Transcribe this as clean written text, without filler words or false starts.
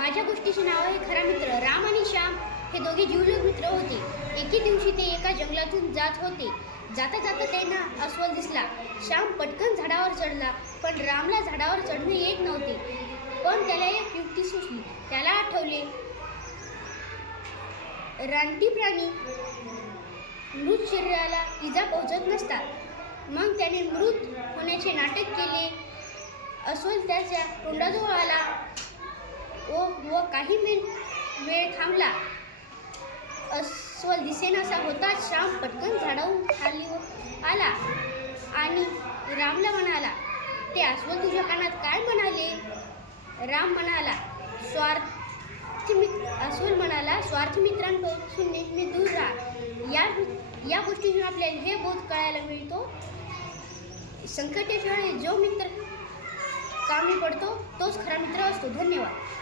माझ्या गोष्टीचे नाव आहे खरा मित्र. राम आणि श्याम हे दोघे जिवलग मित्र होते. एके दिवशी ते एका जंगलातून जात होते. जाता जाता त्यांना अस्वल दिसला. श्याम पटकन झाडावर चढला, पण रामला झाडावर चढणे येत नव्हते. पण त्याला एक युक्ती सुचली. त्याला आठवले, रानटी प्राणी मृत शरीराला इजा पोहोचत नसतात. मग त्याने मृत होण्याचे नाटक केले. अस्वल त्याच्या तोंडाजवळ आला व काही वेळ थांबला. अस्वल दिसेनासा होताच श्याम पटकन झाडावरून खाली आला आणि रामला म्हणाला, ते अस्वल तुझ्या कानात काय म्हणाले? राम म्हणाला, अस्वल म्हणाला, स्वार्थी मित्रांपासून नेहमी दूर राहा. या गोष्टीतून आपल्याला हे बोध कळायला मिळतो, संकटाच्या वेळी जो मित्र कामी पडतो तोच खरा मित्र असतो. धन्यवाद.